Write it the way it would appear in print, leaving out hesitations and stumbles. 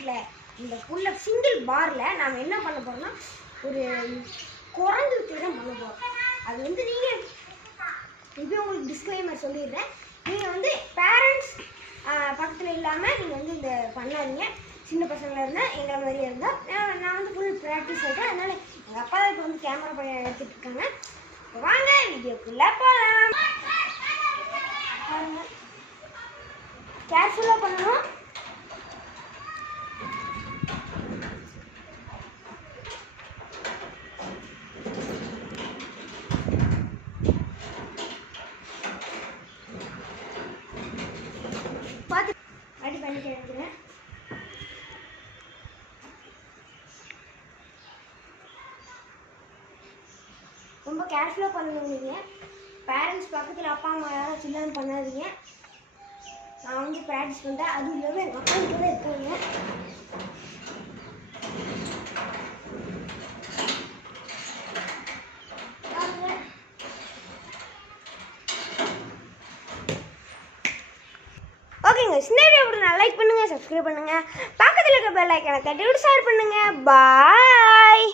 இருக்குல்ல இந்த புல்ல சிங்கிள் பாரில் நாம் என்ன பண்ண போகிறோம்னா ஒரு குரங்கு தான் பண்ண போகிறோம். அது வந்து நீங்கள் இப்போ உங்களுக்கு டிஸ்க்ளைமர் சொல்லிடுறேன். நீங்கள் வந்து பேரண்ட்ஸ் பக்கத்தில் இல்லாமல் நீங்கள் வந்து இந்த பண்ணாதீங்க. சின்ன பசங்களாக இருந்தால் எங்களை மாதிரியே இருந்தால் நான் வந்து ஃபுல் ப்ராக்டிஸ் ஆகிட்டேன். அதனால் எங்கள் அப்பா தான் இப்போ வந்து கேமரா பண்ணி எடுத்துகிட்டு இருக்காங்க. வாங்க வீடியோக்குள்ளே போகலாம். கேர்ஃபுல்லாக பண்ணணும். பார்த்து அடி பண்ணிட்டு எடுக்கிறேன். ரொம்ப கேர்ஃபுல்லாக பண்ணணும். நீங்கள் பேரண்ட்ஸ் பக்கத்தில் அப்பா அம்மா யாரும் சில்லான்னு பண்ணாதீங்க. நான் வந்து ப்ராக்டிஸ் பண்ணுறேன். அதுவும் இல்லாமல் எங்கள் அப்பா கூட இருக்காங்க. ஓகேங்க, சின்ன வீடியோ பிடிச்சா லைக் பண்ணுங்கள், சப்ஸ்கிரைப் பண்ணுங்கள், பக்கத்தில் இருக்க பெல் ஐக்கானை தட்டி விட்டு ஷேர் பண்ணுங்கள். பாய்.